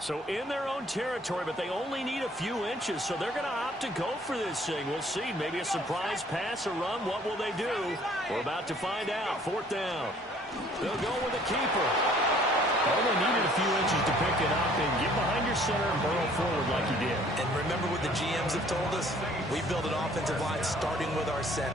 So in their own territory, but they only need a few inches, so they're going to opt to go for this thing. We'll see. Maybe a surprise pass or run. What will they do? We're about to find out. 4th down. They'll go with the keeper. Only needed a few inches to pick it up and get behind your center and burrow forward like he did. And remember what the GMs have told us? We build an offensive line starting with our center.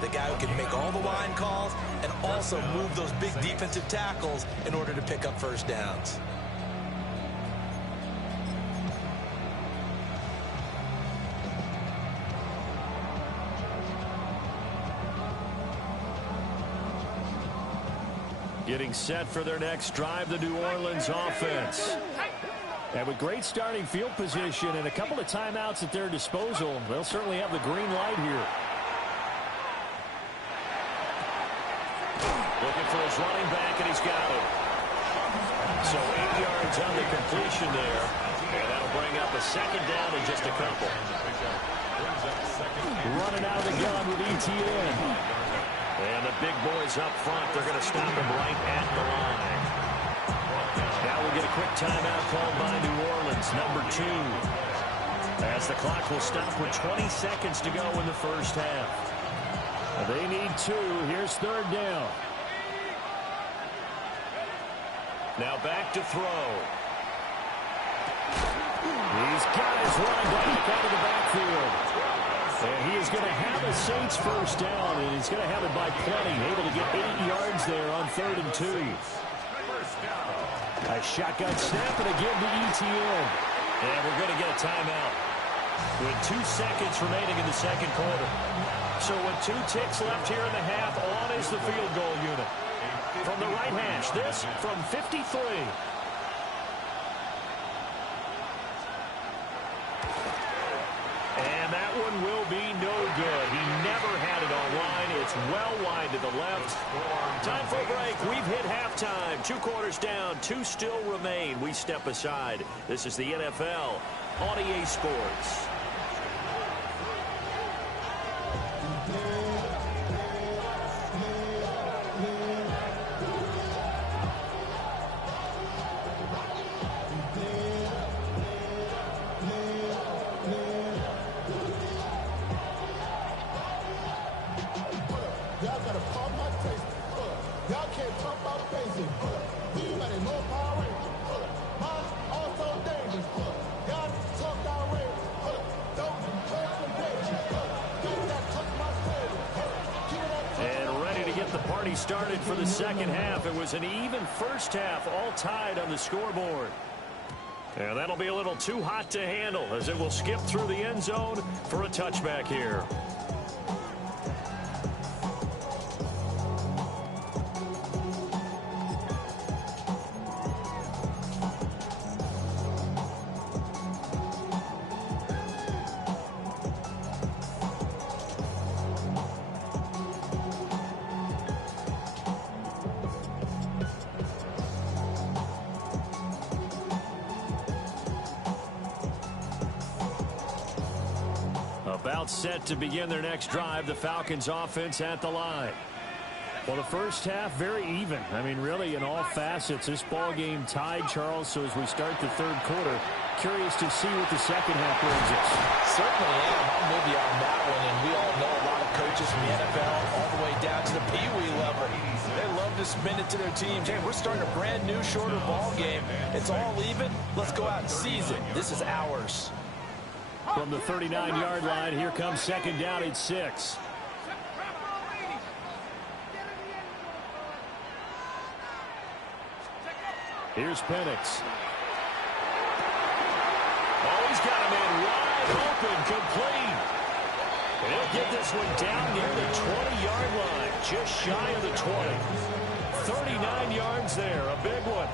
The guy who can make all the line calls and also move those big defensive tackles in order to pick up first downs. Getting set for their next drive, the New Orleans offense. And with great starting field position and a couple of timeouts at their disposal, they'll certainly have the green light here. Looking for his running back, and he's got it. So 8 yards on the completion there. And that'll bring up a 2nd down in just a couple. Running out of the gun with ETN. And the big boys up front, they're going to stop him right at the line. Now we'll get a quick timeout called by New Orleans, number 2. As the clock will stop with 20 seconds to go in the first half. They need 2. Here's 3rd down. Now back to throw. He's got his running back out of the backfield. And he is going to have a Saints first down, and he's going to have it by plenty. Able to get 8 yards there on 3rd and 2. A shotgun snap and again to ETN. And we're going to get a timeout with 2 seconds remaining in the 2nd quarter. So with 2 ticks left here in the half, on is the field goal unit. From the right hash, this from 53. And that one will be no good. He never had it online. It's well wide to the left. Time for a break. We've hit halftime. 2 quarters down. 2 still remain. We step aside. This is the NFL on EA Sports. Started for the 2nd half. It was an even first half, all tied on the scoreboard. And that'll be a little too hot to handle as it will skip through the end zone for a touchback here. About set to begin their next drive, the Falcons offense at the line. Well, the first half, very even. I mean, really, in all facets, this ball game tied, Charles. So as we start the 3rd quarter, curious to see what the 2nd half brings us. Certainly am. I'm with you on that one. And we all know a lot of coaches from the NFL all the way down to the Pee-wee level. They love to spin it to their teams. Hey, we're starting a brand new, shorter ball game. It's all even. Let's go out and seize it. This is ours. From the 39-yard line, here comes 2nd down at 6. Here's Penix. Oh, he's got him in wide open, complete. And he'll get this one down near the 20-yard line, just shy of the 20. 39 yards there, a big one.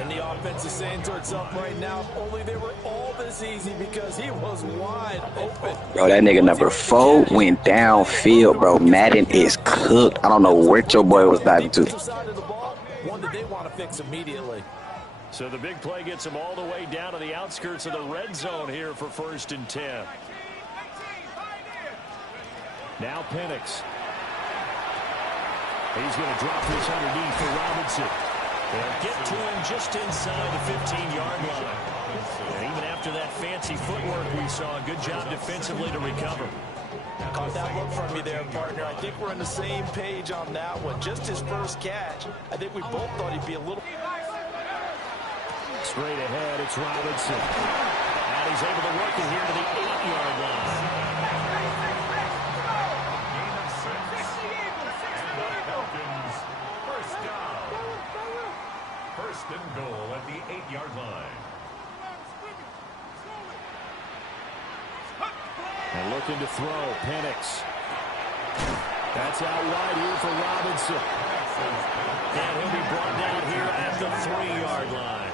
And the offense is saying to itself right now, if only they were all this easy, because he was wide open. Bro, that nigga number 4 went downfield, bro. Madden is cooked. I don't know where your boy was diving to. One that they want to fix immediately. So the big play gets him all the way down to the outskirts of the red zone here for 1st and 10. Now Penix. He's going to drop this underneath for Robinson. They'll get to him just inside the 15-yard line. And even after that fancy footwork we saw, good job defensively to recover. Caught that look from you there, partner. I think we're on the same page on that one. Just his first catch. I think we both thought he'd be a little... Straight ahead, it's Robinson. And he's able to work it here to the 8-yard line. First and goal at the 8-yard line. And looking to throw, Penix. That's out wide here for Robinson. And he'll be brought down here at the 3-yard line.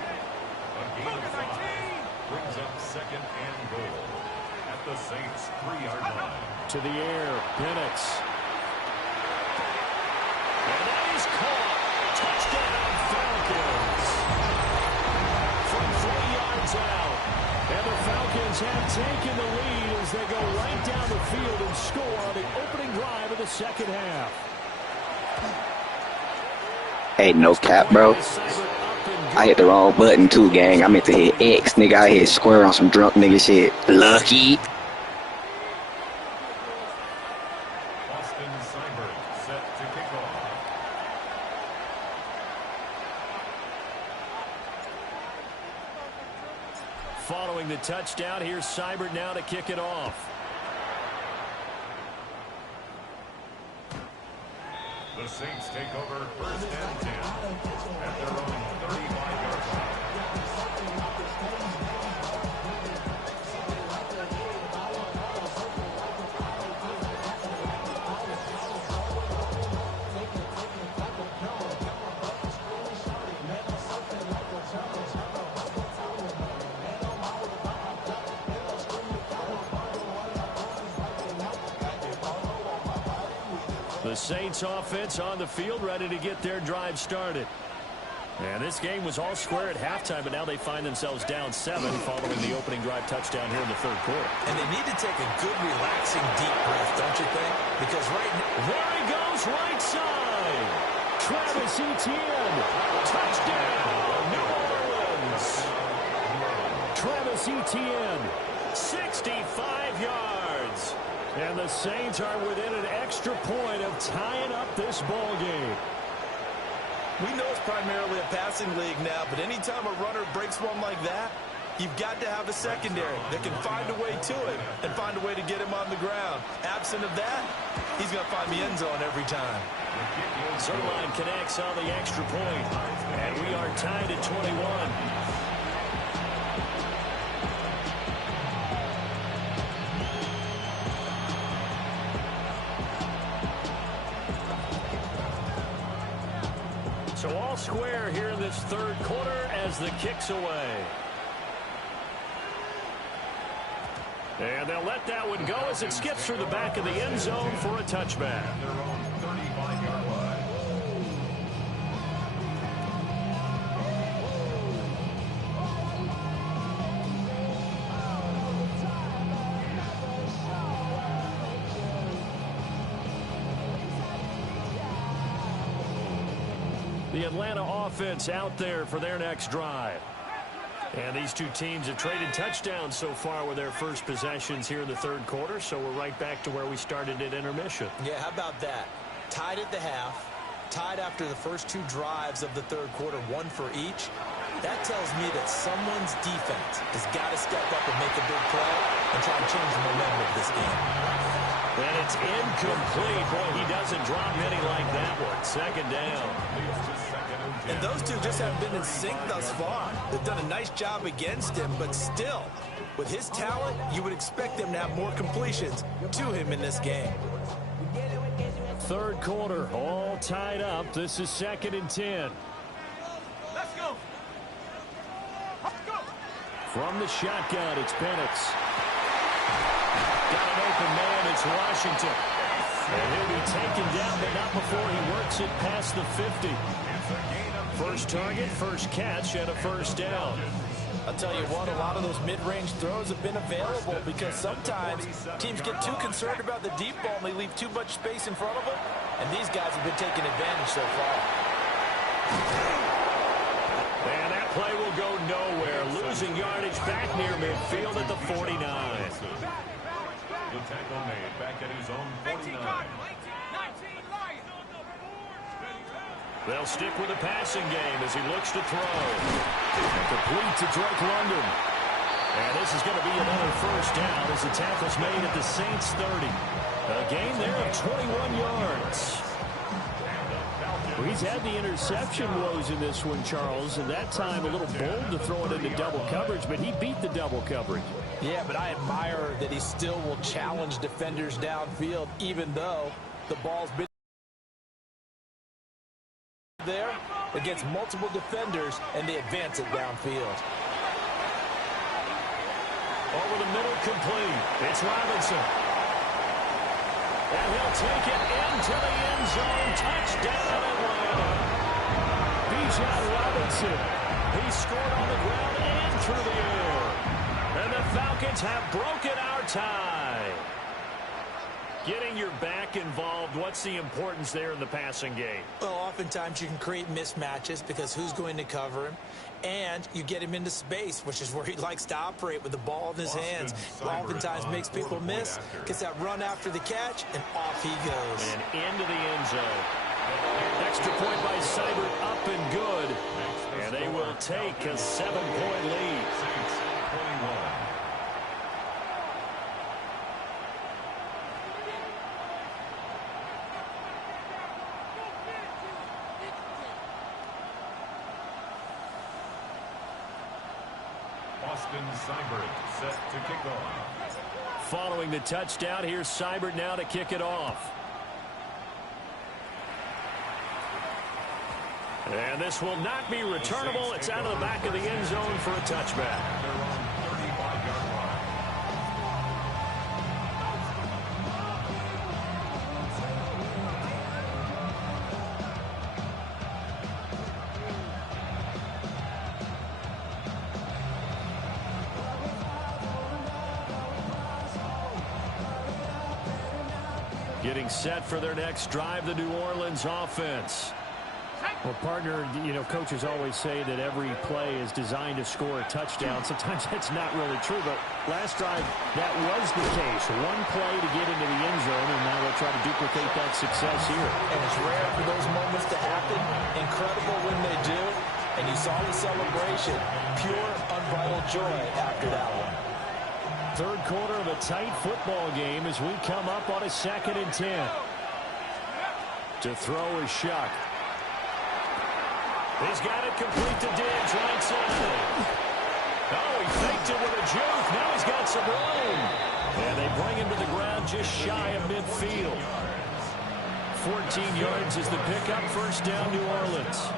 A gain of 5 brings up second and goal at the Saints' 3-yard line. To the air, Penix. And that is caught. Touchdown, Falcons. From 3 yards out. And the Falcons have taken the lead as they go right down the field and score on the opening drive of the second half. Hey, no cap, bro. I hit the wrong button too, gang. I meant to hit X, nigga. I hit square on some drunk nigga shit. Lucky. Set to kick off. Following the touchdown, here's Seibert now to kick it off. The Saints take over 1st and 10 at their own 35-yard line. The Saints offense on the field, ready to get their drive started. And this game was all square at halftime, but now they find themselves down 7 following the opening drive touchdown here in the 3rd quarter. And they need to take a good, relaxing, deep breath, don't you think? Because right now... There he goes, right side. Travis Etienne. Touchdown, New Orleans. Travis Etienne, 65 yards. And the Saints are within an extra point of tying up this ball game. We know it's primarily a passing league now, but anytime a runner breaks one like that, you've got to have a secondary that can find a way to him and find a way to get him on the ground. Absent of that, he's going to find the end zone every time. Zerline connects on the extra point, and we are tied at 21. So all square here in this 3rd quarter as the kick's away. And they'll let that one go as it skips through the back of the end zone for a touchback. Their own 35-yard line. The Atlanta offense out there for their next drive. And these two teams have traded touchdowns so far with their first possessions here in the 3rd quarter, so we're right back to where we started at intermission. Yeah, how about that? Tied at the half, tied after the first 2 drives of the 3rd quarter, 1 for each. That tells me that someone's defense has got to step up and make a big play and try to change the momentum of this game. And it's incomplete. Boy, he doesn't drop many like that one. 2nd down. And those two just haven't been in sync thus far. They've done a nice job against him, but still, with his talent, you would expect them to have more completions to him in this game. Third quarter, all tied up. This is 2nd and 10. Let's go. From the shotgun, it's Penix. Got an open man, it's Washington. And he'll be taken down, but not before he works it past the 50. First target, first catch, and a first down. I'll tell you what, a lot of those mid-range throws have been available because sometimes teams get too concerned about the deep ball and they leave too much space in front of them, and these guys have been taking advantage so far. And that play will go nowhere, losing yardage back near midfield at the 49. The tackle made back at his own 49. They'll stick with the passing game as he looks to throw. Complete to Drake London. And this is going to be another first down as the tackle's made at the Saints 30. A gain there of 21 yards. Well, he's had the interception woes in this one, Charles, and that time a little bold to throw it into double coverage, but he beat the double coverage. Yeah, but I admire that he still will challenge defenders downfield, even though the ball's been there against multiple defenders, and they advance it downfield. Over the middle, complete. It's Robinson. And he'll take it into the end zone. Touchdown, Atlanta. Bijan Robinson. He scored on the ground and through the air. And the Falcons have broken our tie. Getting your back involved, what's the importance there in the passing game? Well, oftentimes you can create mismatches because who's going to cover him? And you get him into space, which is where he likes to operate with the ball in his hands. Oftentimes makes people miss, gets that run after the catch, and off he goes. And into the end zone. Extra point by Seibert, up and good. And they will take a 7-point lead. Seibert set to kick off. Following the touchdown, here's Seibert now to kick it off. And this will not be returnable. It's out of the back of the end zone for a touchback. Getting set for their next drive, the New Orleans offense. Well, partner, coaches always say that every play is designed to score a touchdown. Sometimes that's not really true, but last drive, that was the case. One play to get into the end zone, and now they'll try to duplicate that success here. And it's rare for those moments to happen. Incredible when they do. And you saw the celebration. Pure, unbridled joy after that one. Third quarter of a tight football game as we come up on a 2nd and 10. To throw is Shuck. He's got it complete to Diggs, right side. Oh, he faked it with a juke. Now he's got some room. And they bring him to the ground just shy of midfield. 14 yards is the pickup. First down, New Orleans.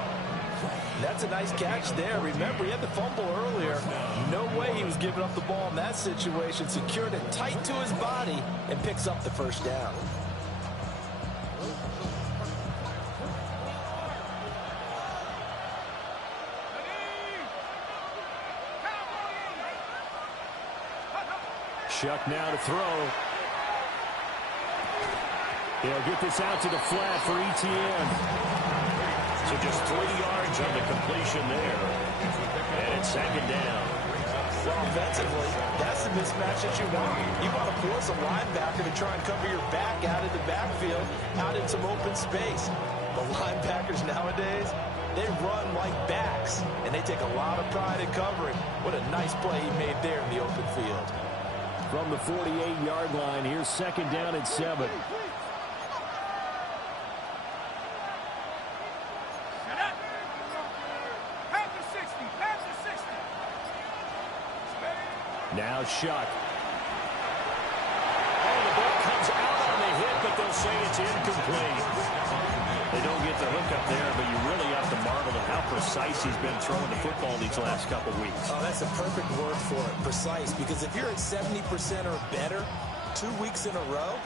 That's a nice catch there. Remember, he had the fumble earlier. No way he was giving up the ball in that situation. Secured it tight to his body and picks up the first down. Shuck now to throw. He'll get this out to the flat for ETN. So just 3 yards on the completion there. And it's 2nd down. Well, offensively, that's the mismatch that you want. You want to force a linebacker to try and cover your back out of the backfield, out in some open space. The linebackers nowadays, they run like backs, and they take a lot of pride in covering. What a nice play he made there in the open field. From the 48-yard line, here's 2nd down and 7. Now Shuck. Oh, the ball comes out on the hit, but they'll say it's incomplete. They don't get the hook up there, but you really have to marvel at how precise he's been throwing the football these last couple weeks. Oh, that's a perfect word for it, precise, because if you're at 70% or better 2 weeks in a row,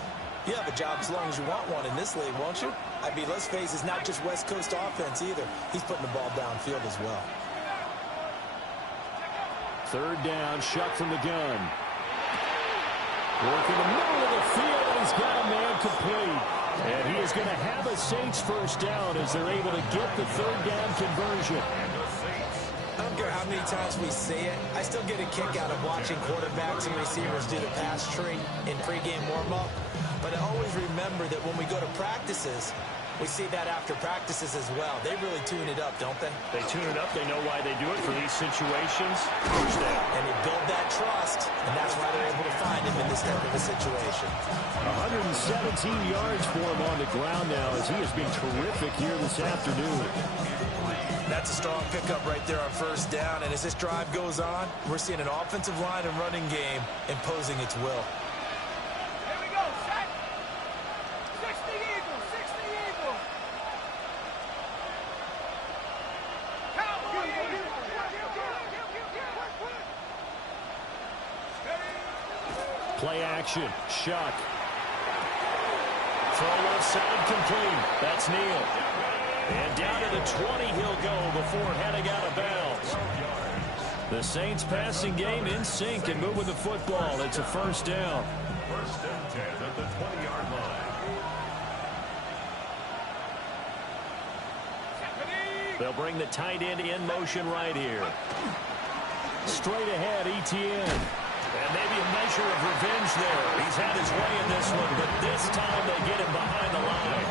you have a job as long as you want one in this league, won't you? I mean, let's face it, it's not just West Coast offense either. He's putting the ball downfield as well. Third down, Shuck from the gun. Working the middle of the field, and he's got a man complete. And he is going to have a Saints first down as they're able to get the third down conversion. I don't care how many times we see it. I still get a kick out of watching quarterbacks and receivers do the pass tree in pregame warm-up. But I always remember that when we go to practices, we see that after practices as well. They really tune it up, don't they? They tune it up. They know why they do it for these situations. First down. And they build that trust, and that's why they're able to find him in this type of a situation. 117 yards for him on the ground now as he has been terrific here this afternoon. That's a strong pickup right there on first down. And as this drive goes on, we're seeing an offensive line and running game imposing its will. Here we go, set. 60 Eagles, 60 Eagles. Cowboy Eagles. Play action, Shuck. Throw left side complete. That's Neal. And down to the 20 he'll go before heading out of bounds. The Saints passing game in sync and moving the football. It's a first down. First and 10 at the 20-yard line. They'll bring the tight end in motion right here. Straight ahead, Etienne. And maybe a measure of revenge there. He's had his way in this one, but this time they get him behind the line.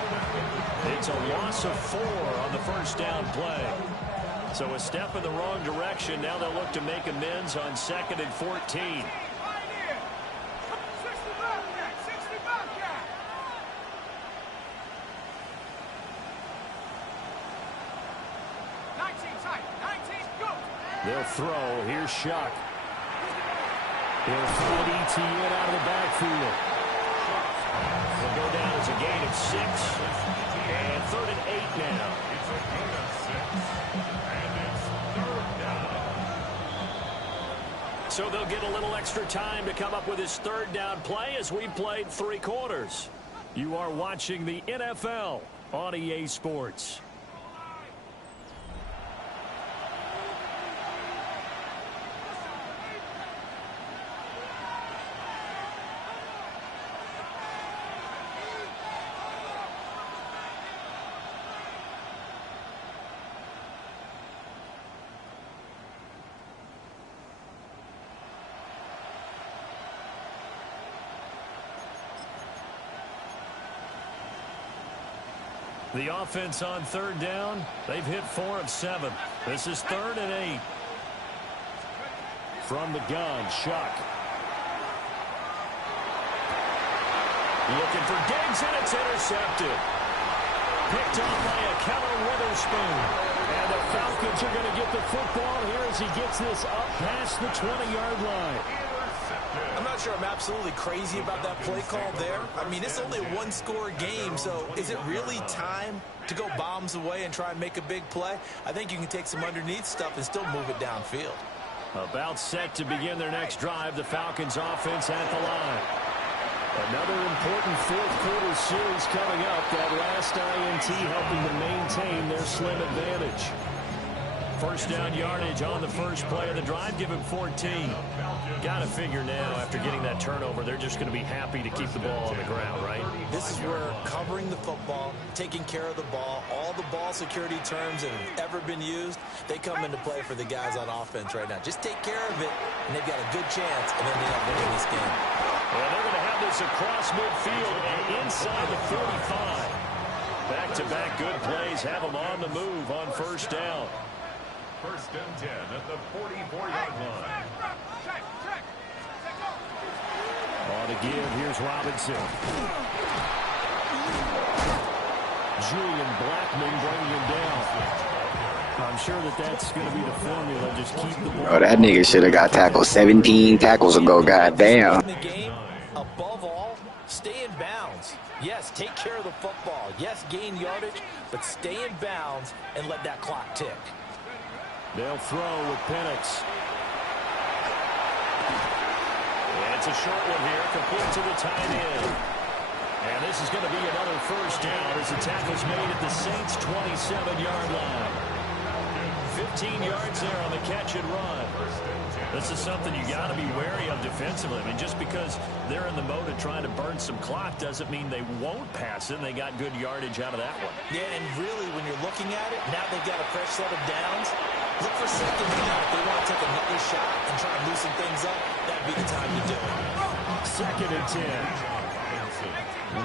It's a loss of 4 on the first down play. So a step in the wrong direction. Now they'll look to make amends on 2nd and 14. 60 Bobcat, 60 Bobcat. They'll throw. Here's Shuck. They'll find Etienne out of the backfield. They'll go down as a gain of 6. And 3rd and 8 now. It's a gain of 6. And it's 3rd down. So they'll get a little extra time to come up with his 3rd down play as we played 3 quarters. You are watching the NFL on EA Sports. The offense on 3rd down, they've hit 4 of 7. This is 3rd and 8. From the gun, Shuck. Looking for Diggs, and it's intercepted. Picked off by a Keller Witherspoon. And the Falcons are going to get the football here as he gets this up past the 20-yard line. I'm not sure I'm absolutely crazy about that play call there. I mean, it's only a 1-score game, so is it really time to go bombs away and try and make a big play? I think you can take some underneath stuff and still move it downfield. About set to begin their next drive, the Falcons offense at the line. Another important 4th quarter series coming up. That last INT helping to maintain their slim advantage. First down yardage on the first play of the drive. Give him 14. Got to figure now, after getting that turnover, they're just going to be happy to keep the ball on the ground, right? This is where covering the football, taking care of the ball, all the ball security terms that have ever been used, they come into play for the guys on offense right now. Just take care of it, and they've got a good chance, and then they end up winning this game. Well, they're going to have this across midfield and inside the 45. Back-to-back good plays have them on the move on first down. First and 10 at the 44-yard line. On to give, here's Robinson. Julian Blackman bringing him down. I'm sure that's going to be the formula. Just keep the ball. Bro, that nigga should have got tackled 17 tackles ago, goddamn. In the game, above all, Stay in bounds. Yes, take care of the football. Yes, gain yardage, but stay in bounds and let that clock tick. They'll throw with Penix. And it's a short one here, complete to the tight end. And this is going to be another first down as the tackle's made at the Saints' 27-yard line. 15 yards there on the catch and run. This is something you got to be wary of defensively. I mean, just because they're in the mode of trying to burn some clock doesn't mean they won't pass it, and they got good yardage out of that one. Yeah, and really, when you're looking at it, now they've got a fresh set of downs. Look for second down. If they want to take another shot and try to loosen things up, that'd be the time to do it. 2nd and 10.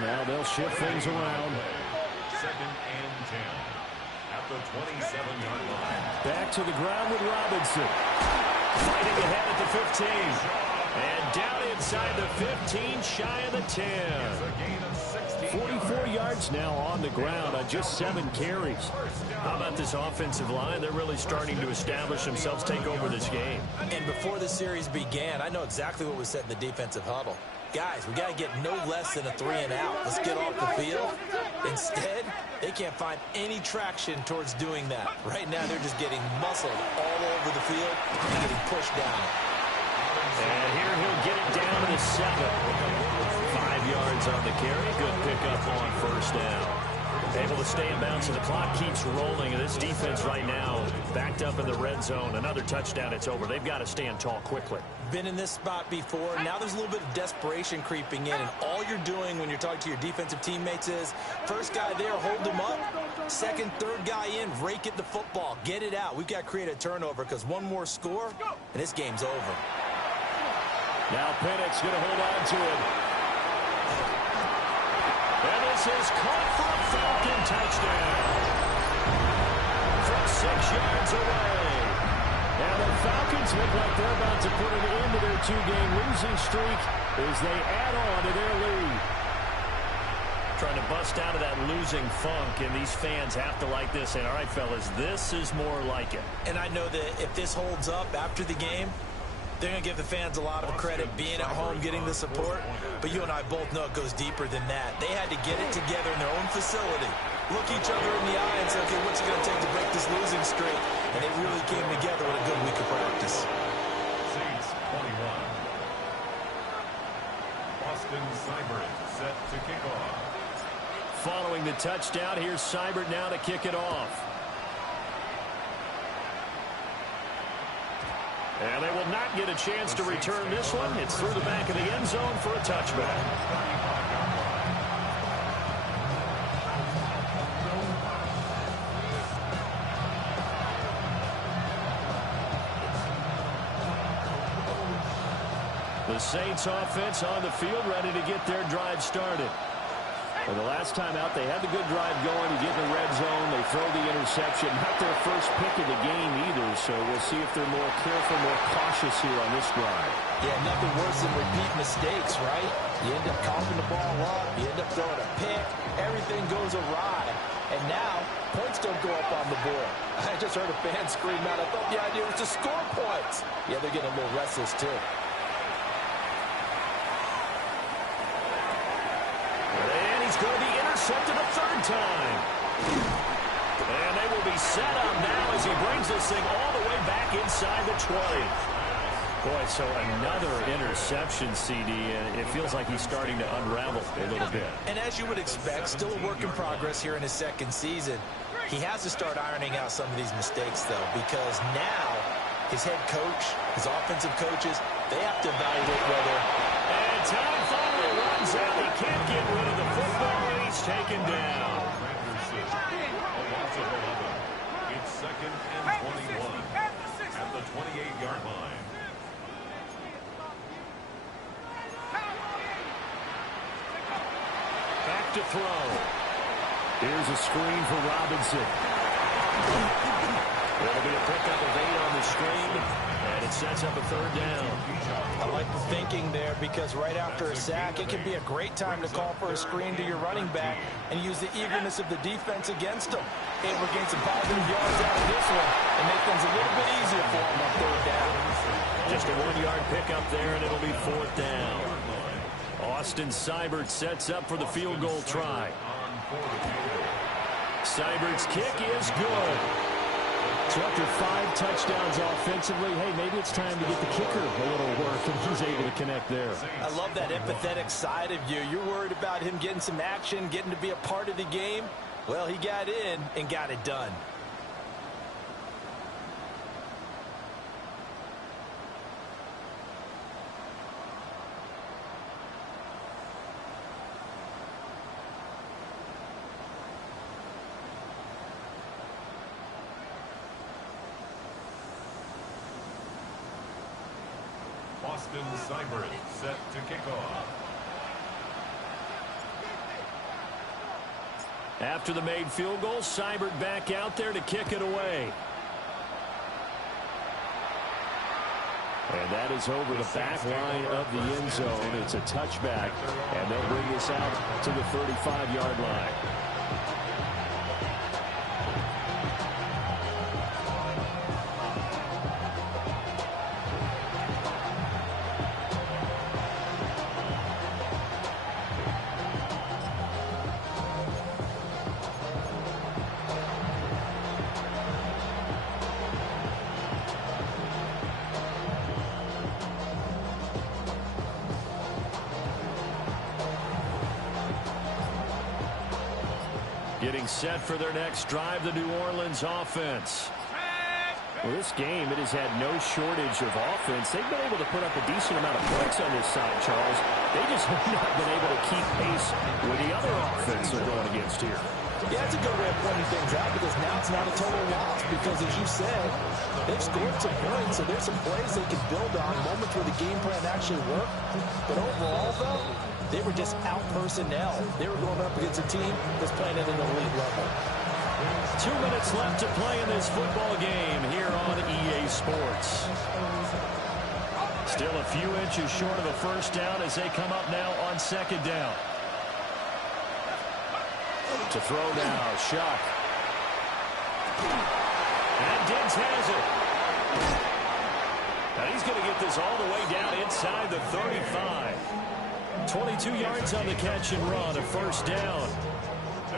Now they'll shift things around. 2nd and 10 at the 27-yard line. Back to the ground with Robinson. Fighting ahead at the 15. And down inside the 15, shy of the 10. 44 yards now on the ground on just 7 carries. How about this offensive line? They're really starting to establish themselves, take over this game. And before the series began, I know exactly what was said in the defensive huddle. Guys, we got to get no less than a 3 and out. Let's get off the field. Instead, they can't find any traction towards doing that. Right now, they're just getting muscled all over the field and getting pushed down. And here he'll get it down to the 7. 5 yards on the carry. Good pickup on first down. Able to stay in bounds, and the clock keeps rolling. And this defense right now backed up in the red zone. Another touchdown, it's over. They've got to stand tall quickly. Been in this spot before. Now there's a little bit of desperation creeping in, and all you're doing when you're talking to your defensive teammates is first guy there, hold him up. Second, third guy in, rake at the football. Get it out. We've got to create a turnover because one more score, and this game's over. Now Penix going to hold on to it. And this is caught for a Falcon touchdown. From 6 yards away. And the Falcons look like they're about to put an end to their 2-game losing streak as they add on to their lead. Trying to bust out of that losing funk, and these fans have to like this. And all right, fellas, this is more like it. And I know that if this holds up after the game, they're going to give the fans a lot of credit being at home, getting the support. But you and I both know it goes deeper than that. They had to get it together in their own facility, look each other in the eye and say, okay, what's it going to take to break this losing streak? And it really came together with a good week of practice. Saints 21. Boston Seibert set to kick off. Following the touchdown, here's Seibert now to kick it off. And they will not get a chance to return this one. It's through the back of the end zone for a touchback. The Saints offense on the field ready to get their drive started. And the last time out, they had the good drive going. You get in the red zone, they throw the interception. Not their first pick of the game either, so we'll see if they're more careful, more cautious here on this drive. Yeah, nothing worse than repeat mistakes, right? You end up coughing the ball up, you end up throwing a pick, everything goes awry. And now, points don't go up on the board. I just heard a fan scream out, I thought the idea was to score points. Yeah, they're getting a little restless too. He's going to be intercepted a third time. And they will be set up now as he brings this thing all the way back inside the 20. Boy, so another interception, CD, and it feels like he's starting to unravel a little bit. And as you would expect, still a work in progress here in his second season. He has to start ironing out some of these mistakes, though, because now his head coach, his offensive coaches, they have to evaluate whether... And time finally runs out. He can't get rid of the football, and he's taken down. It's 2nd and 21 at the 28-yard line. Back to throw. Here's a screen for Robinson. It'll be a pickup of 8 on the screen, and it sets up a third down. I like the thinking there because right after a sack, it can be a great time to call for a screen to your running back and use the eagerness of the defense against him. Able to gain some positive yards out of this one and make things a little bit easier for him on third down. Just a 1-yard pickup there, and it'll be fourth down. Austin Seibert sets up for the field goal try. Seibert's kick is good. So after 5 touchdowns offensively, hey, maybe it's time to get the kicker a little work, and he's able to connect there. I love that empathetic side of you. You're worried about him getting some action, getting to be a part of the game. Well, he got in and got it done. Austin Seibert set to kick off. After the made field goal, Seibert back out there to kick it away. And that is over the back line of the end zone. It's a touchback, and they'll bring this out to the 35-yard line. Getting set for their next drive, the New Orleans offense. Well, this game, it has had no shortage of offense. They've been able to put up a decent amount of points on this side, Charles. They just have not been able to keep pace with the other offense they're going against here. Yeah, it's a good way of pointing things out because now it's not a total loss because, as you said, they've scored some points, so there's some plays they can build on, moments where the game plan actually worked. But overall, though, they were just out personnel. They were going up against a team that's playing at an elite level. 2 minutes left to play in this football game here on EA Sports. Still a few inches short of a first down as they come up now on second down. To throw now, Shuck. And Diggs has it. Now he's going to get this all the way down inside the 35. 22 yards on the catch and run, a first down.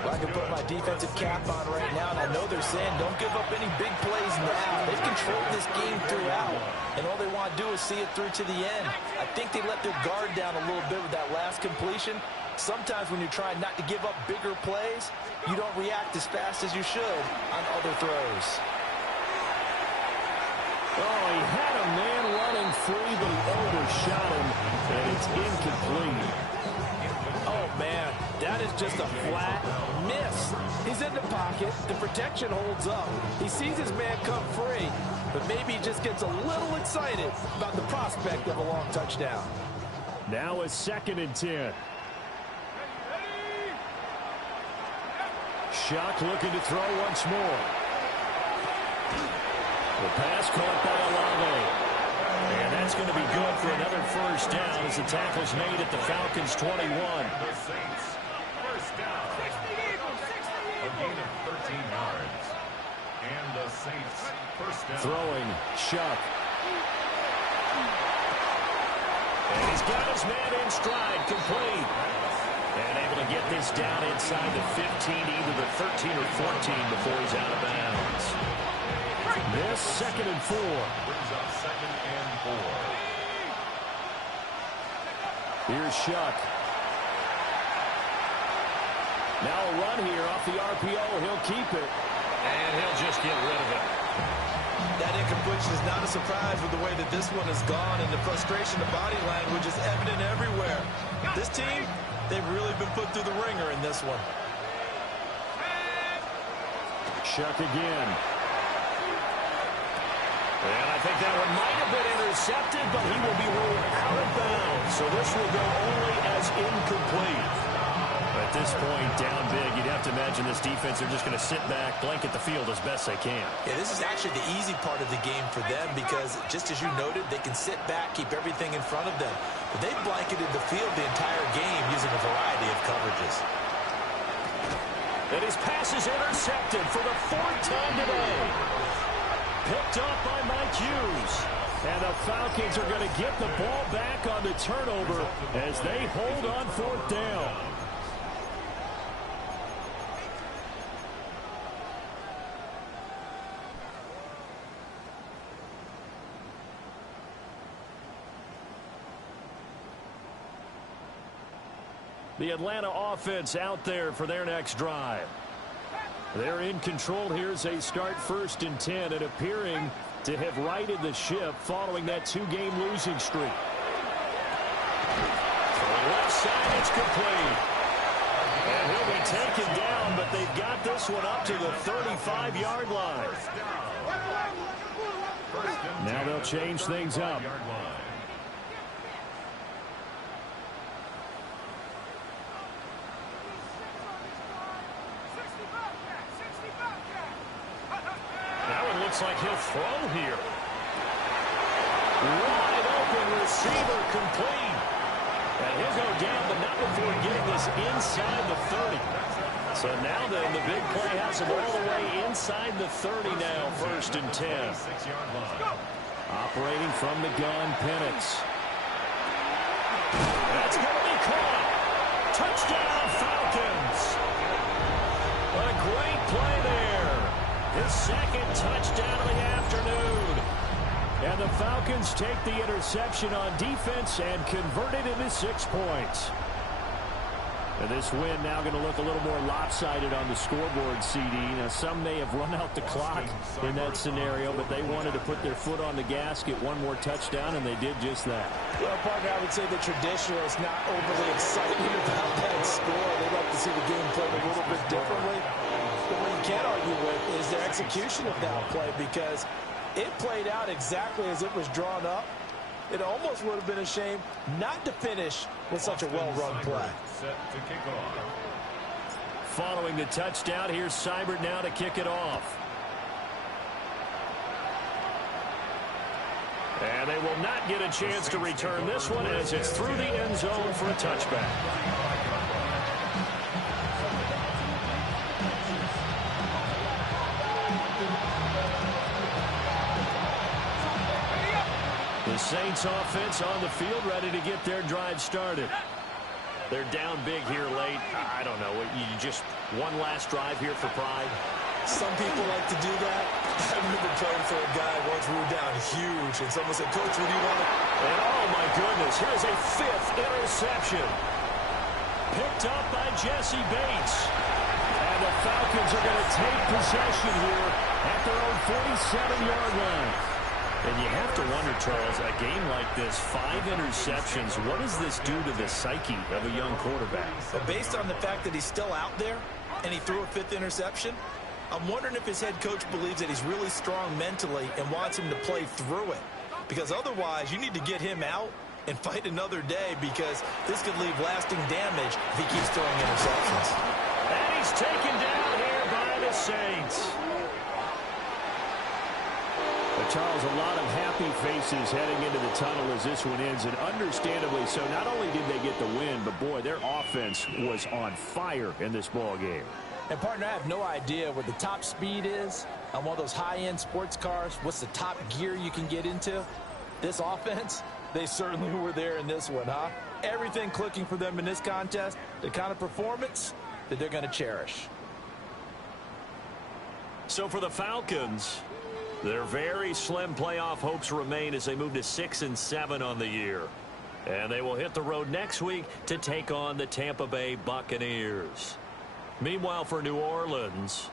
Well, I can put my defensive cap on right now, and I know they're saying don't give up any big plays now. They've controlled this game throughout, and all they want to do is see it through to the end. I think they let their guard down a little bit with that last completion. Sometimes when you're trying not to give up bigger plays, you don't react as fast as you should on other throws. Oh, he had a man running free, but he overshot him, and it's incomplete. Oh, man, that is just a flat miss. He's in the pocket. The protection holds up. He sees his man come free, but maybe he just gets a little excited about the prospect of a long touchdown. Now it's 2nd and 10. Shuck looking to throw once more. The pass caught by Olave. And that's going to be good for another first down as the tackle's made at the Falcons' 21. The Saints, first down. 60 Eagles, 60 A gain Eagles. of 13 yards. And the Saints, first down. Throwing, Shuck. And he's got his man in stride, complete. And able to get this down inside the 15, either the 13 or 14 before he's out of bounds. This 2nd and 4. Brings up 2nd and 4. Here's Shuck. Now a run here off the RPO. He'll keep it. And he'll just get rid of it. That incompletion is not a surprise with the way that this one has gone, and the frustration of body language is evident everywhere. This team, they've really been put through the ringer in this one. Shuck again. And I think that one might have been intercepted, but he will be ruled out of bounds. So this will go only as incomplete. At this point, down big, you'd have to imagine this defense are just going to sit back, blanket the field as best they can. Yeah, this is actually the easy part of the game for them because, just as you noted, they can sit back, keep everything in front of them. But they've blanketed the field the entire game using a variety of coverages. And his pass is intercepted for the 4th time today. Picked up by Mike Hughes. And the Falcons are going to get the ball back on the turnover as they hold on 4th down. The Atlanta offense out there for their next drive. They're in control here as they start 1st and 10 and appearing to have righted the ship following that 2-game losing streak. To the left side, it's complete. And he'll be taken down, but they've got this one up to the 35-yard line. Now they'll change things up. Looks like he'll throw here. Wide open receiver complete. And he'll go down, but not before getting this inside the 30. So now then, the big play has him all the way inside the 30 now, 1st and 10. Operating from the gun, Penix. That's going to be caught. Touchdown, Falcons. What a great play there. His 2nd touchdown of the afternoon. And the Falcons take the interception on defense and convert it into 6 points. And this win now going to look a little more lopsided on the scoreboard, CD. Now, some may have run out the clock in that scenario, but they wanted to put their foot on the gas, get one more touchdown, and they did just that. Well, partner, I would say the traditionalists not overly excited about that score. They'd like to see the game played a little bit differently. But what you can't argue with is their execution of that play, because it played out exactly as it was drawn up. It almost would have been a shame not to finish with such a well-run play. Set to kick off. Following the touchdown, here's Seibert now to kick it off. And they will not get a chance to return this one as it's through the end zone for a touchback. The Saints offense on the field ready to get their drive started. They're down big here late. I don't know. You just one last drive here for pride. Some people like to do that. I remember playing for a guy once we were down huge, and someone said, Coach, what do you want to... And oh, my goodness, here's a 5th interception. Picked up by Jesse Bates. And the Falcons are going to take possession here at their own 47-yard line. And you have to wonder, Charles, a game like this, 5 interceptions, what does this do to the psyche of a young quarterback? But based on the fact that he's still out there and he threw a 5th interception, I'm wondering if his head coach believes that he's really strong mentally and wants him to play through it. Because otherwise, you need to get him out and fight another day, because this could leave lasting damage if he keeps throwing interceptions. And he's taken down here by the Saints. But Charles, a lot of happy faces heading into the tunnel as this one ends, and understandably so. Not only did they get the win, but boy, their offense was on fire in this ball game. And partner, I have no idea what the top speed is on one of those high-end sports cars. What's the top gear you can get into? This offense, they certainly were there in this one, huh? Everything clicking for them in this contest, the kind of performance that they're going to cherish. So for the Falcons, their very slim playoff hopes remain as they move to 6-7 on the year. And they will hit the road next week to take on the Tampa Bay Buccaneers. Meanwhile, for New Orleans,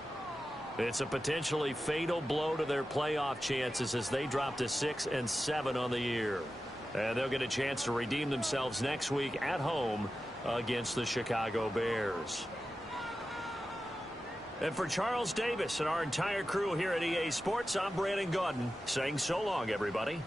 it's a potentially fatal blow to their playoff chances as they drop to 6-7 on the year. And they'll get a chance to redeem themselves next week at home against the Chicago Bears. And for Charles Davis and our entire crew here at EA Sports, I'm Brandon Gaudin saying so long, everybody.